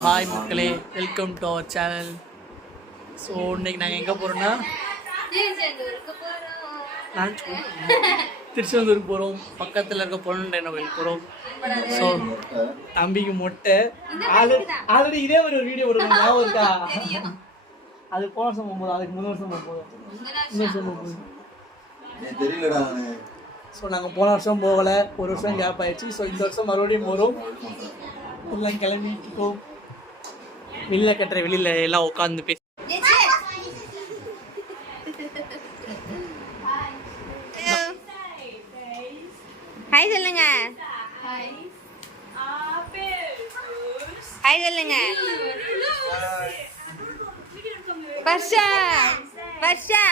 Hi மக்களே. Welcome to our channel so இன்னைக்கு நாங்கள் எங்கே சொல்றேன். திருச்செந்தூருக்கு போகிறோம் பக்கத்தில் இருக்க பொன்னண்டை கோயில் போகிறோம் ஸோ தம்பிக்கு மொட்டை. ஆல்ரெடி இதே மாதிரி ஒரு வீடியோ போடுறோம் ஞாபகம் இருக்கா? அது போன வருஷம் போகும்போது அதுக்கு முன் வருஷம் போகும்போது இந்த வருஷம் போகும்போது தெரியலடா. ஸோ நாங்கள் போன வருஷம் போகலை. ஒரு வருஷம் கேப் ஆயிடுச்சு. ஸோ இந்த வருஷம் மறுபடியும் போகிறோம் எல்லாம் கிளம்பிட்டு இருக்கோம். வெளியில் கட்டுற வெளியில் எல்லாம் உட்காந்து பேசி. ஹாய் சொல்லுங்க. ஹாய் சொல்லுங்க. வர்ஷா வர்ஷா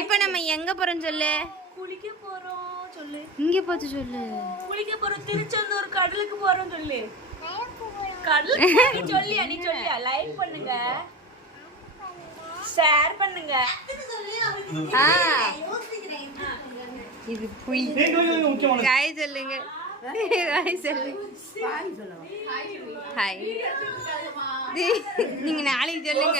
இப்போ நம்ம எங்க போறோம் சொல்லு? குளிக்க போறோம் சொல்லு. இங்க பார்த்து சொல்லு. குளிக்க போறோம் திருச்செந்தூர் கடலுக்கு போறோம் சொல்லு. கடலுக்கு நீ சொல்லியா? நீ சொல்லியா? லைக் பண்ணுங்க. ஷேர் பண்ணுங்க. ஆ. இது புய். ஹாய் சொல்லுங்க. ஹாய் சொல்லுங்க. ஹாய் நீங்க நாளைக்கு சொல்லுங்க.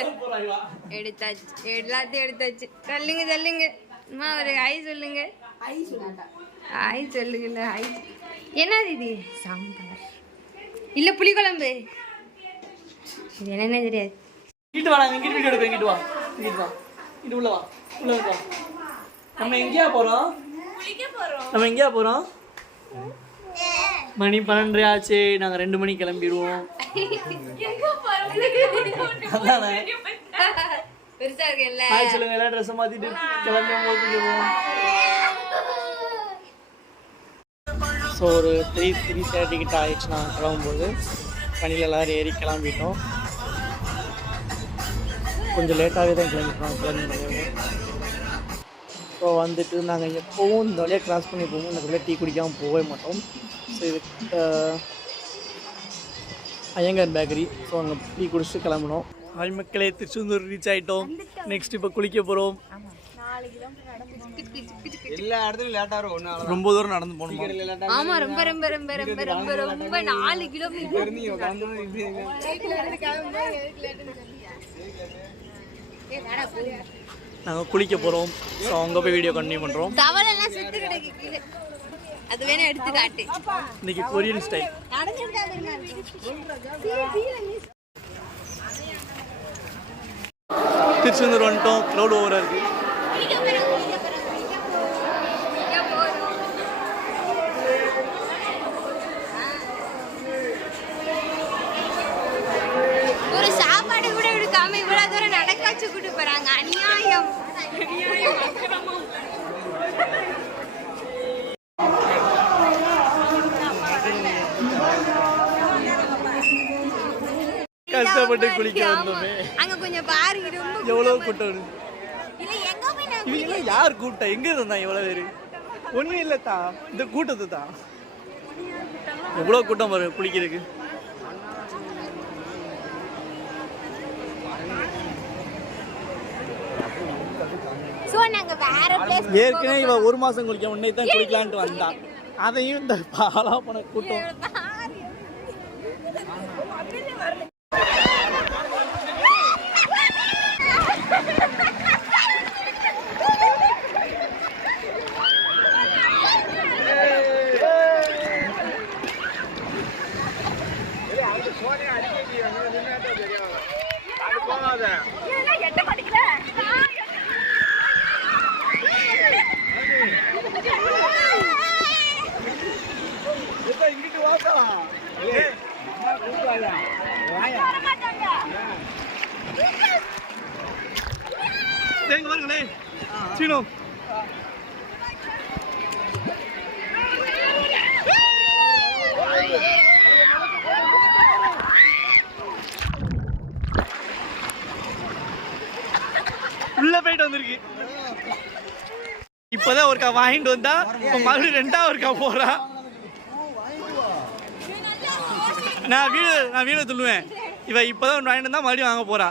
எடுத்தாச்சு. எல்லாத்தையும் எடுத்தாச்சு. சொல்லுங்க சொல்லுங்க. அம்மா ஒரு ஹாய் சொல்லுங்க. ஹாய் சொல்லுங்கல்ல ஹாய் என்னது இது சாம்பார். இல்ல புளிக்குழம்பு. இது என்னன்னு தெரியாது. இங்கிட்டு வா இங்கிட்டு வீடியோ எடுப்போம் இங்கிட்டு வா. இங்கிட்டு வா. இங்கிட்டு உள்ள வா உள்ள வா. நம்ம எங்கேயா போறோம்? நம்ம எங்கேயா போகிறோம் மணி பன்னெண்டு ஆச்சு நாங்கள் ரெண்டு மணிக்கு கிளம்பிடுவோம். போறோம் பெருசா இருக்குல்ல. ஹாய் சொல்லுங்க எல்லாம் ட்ரெஸ் மாற்றிட்டு கிளம்பி போது போவோம் ஸோ ஒரு த்ரீ த்ரீ தேர்ட்டி கிட்ட ஆயிடுச்சு நான் கிளம்பும்போது. பணியில் எல்லோரும் ஏறி கிளம்பிட்டோம். கொஞ்சம் லேட்டாகவே தான் கிளம்பிட்டோம் கிளம்பி ஸோ வந்துட்டு நாங்கள் எப்போவும் இந்த வழியாக கிராஸ் பண்ணி போவோம் இந்த வழியாக டீ குடிக்காமல் போகவே மாட்டோம். ஸோ இது ஐயங்கார் பேக்கரி ஸோ அங்கே டீ குடிச்சிட்டு கிளம்பணும் ஹாய் மக்களே திருச்செந்தூர் ரீச் ஆகிட்டோம் நெக்ஸ்ட் இப்போ குளிக்க போகிறோம் எல்லா இடத்துலயும் லேட்டா இருக்கும் ஒண்ணு ரொம்ப தூரம் நடந்து போகணுமா? ஆமா ரொம்ப ரொம்ப ரொம்ப ரொம்ப ரொம்ப ரொம்ப நாலு கிலோமீட்டர் நாங்கள் குளிக்க போகிறோம் ஸோ அங்கே போய் வீடியோ கண்டினியூ பண்ணுறோம் தவளை எல்லாம் செத்து கிடக்கு கீழே அது வேணா எடுத்து காட்டு. இன்னைக்கு கொரியன் ஸ்டைல் திருச்செந்தூர் வந்துட்டோம். க்ரௌட் ஓவராக இருக்குது ஒரு சாப்பாடு எடுக்காம இவ்வளவு தூரம் நடக்க வச்சு கூட்டு போறாங்க. அநியாயம். கஷ்டப்பட்டு குளிக்க வந்தோமே. அங்க கொஞ்சம் பாருங்க ரொம்ப எவ்வளோ கூட்டம். இல்ல எங்க போய் நான் இவங்க எல்லாம் யார் கூப்பிட்டா எங்கே இருந்தா இவ்வளோ பேர்? ஒன்றும் இல்லை தான் இந்த கூட்டத்தை தான் எவ்வளோ கூட்டம் பாரு குளிக்கிறதுக்கு? ஏற்கனவே இவன் ஒரு மாதம் குளிக்க உன்னை தான் குளிக்கலான்ட்டு வந்தான் அதையும் இந்த பாலா கூட்டம் எட்ட படிக்கல எங்க பாருங்களே சீனோ உள்ள போயிட்டு வந்திருக்கு. இப்பதான் ஒருக்கா வாங்கிட்டு வந்தா இப்போ மறுபடியும் ரெண்டாவது ஒருக்கா போறா. நான் வீடு நான் வீடு சொல்லுவேன் இவ இப்போதான் ஒன்று வாங்கிட்டு வந்தா மறுபடியும் வாங்க போறா.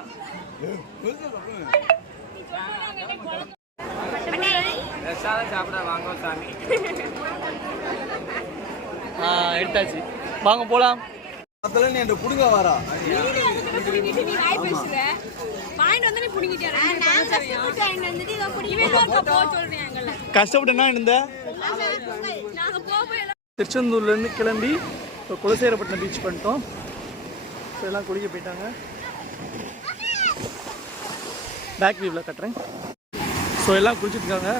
எடுத்தாச்சு. வாங்க போலாம். அதுல நீ அந்த புடுங்க வரா. கஷ்டப்பட்டு என்ன இருந்த? திருச்செந்தூர்லேருந்து கிளம்பி இப்போ குலசேரப்பட்டினம் பீச் பண்ணிட்டோம். ஸோ எல்லாம் குளிக்க போயிட்டாங்க. பேக் வியூவில் கட்டுறேன். ஸோ எல்லாம் குளிச்சுட்டு இருக்காங்க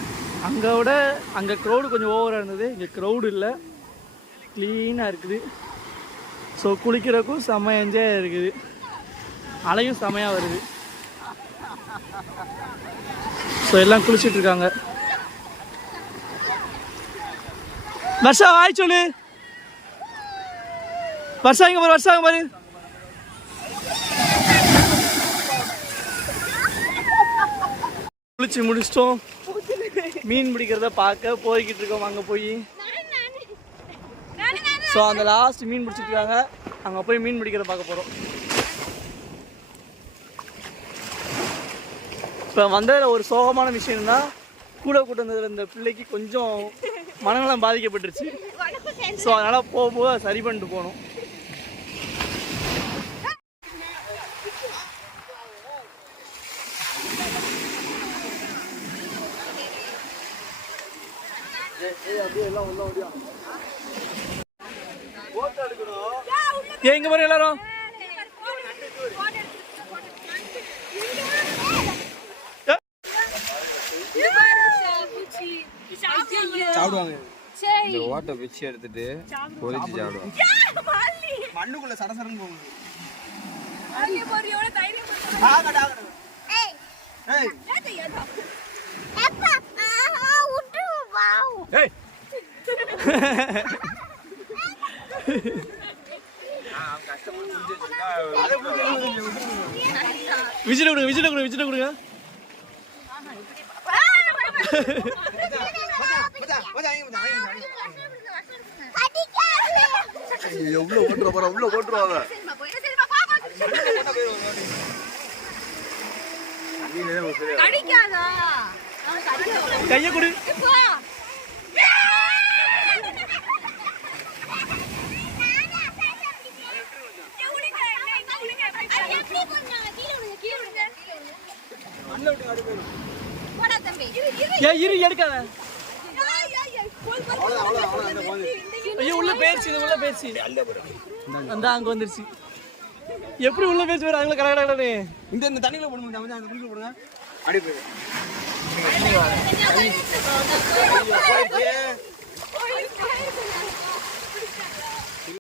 அங்கே விட அங்கே க்ரௌடு கொஞ்சம் ஓவராக இருந்தது. இங்கே க்ரௌடு இல்லை. க்ளீனாக இருக்குது. ஸோ குளிக்கிறக்கும் செம்ம என்ஜாய் இருக்குது. அலையும் செமையாக வருது. ஸோ எல்லாம் குளிச்சுட்டு இருக்காங்க வருஷம் வாய் சொல்லு. வர்ஷா இங்க பாரு வருஷம் பாரு. குளிச்சு முடிச்சிட்டோம். மீன் பிடிக்கிறத பார்க்க போய்கிட்டு இருக்கோம் அங்கே போய். ஸோ அந்த லாஸ்ட் மீன் பிடிச்சிருக்காங்க. அங்கே போய் மீன் பிடிக்கிறத பார்க்க போகிறோம் இப்போ வந்ததில் ஒரு சோகமான விஷயம்னா கூட கூட்ட வந்ததில் இந்த பிள்ளைக்கு கொஞ்சம் மனநலம் பாதிக்கப்பட்டுருச்சு. ஸோ அதனால் போகும்போது சரி பண்ணிட்டு போகணும் அப்படியா இங்க பாரு எல்லாரும். சாப்பிடுவாங்க. இந்த ஓட்டை பிச்சு எடுத்துட்டு பொரிச்சு சாப்பிடுவாங்க. மண்ணுக்குள்ள சடசடன்னு போகும் ஏய். விஜில கொடுங்க விஜில கொடுங்க விஜில கொடுங்க. உள்ள ஓட்டுற போற உள்ள ஓட்டுருவாங்க கையை கொடு. ஏன் இரு எடுக்காத. ஐயோ உள்ள போயிருச்சு இது உள்ள போயிருச்சு அந்த அங்க வந்துருச்சு. எப்படி உள்ள பேசி வேற அங்கே கடை கடை இந்த இந்த தண்ணியில போடுங்க கொஞ்சம் அந்த குளிக்க போடுங்க. அப்படியே போயிரு.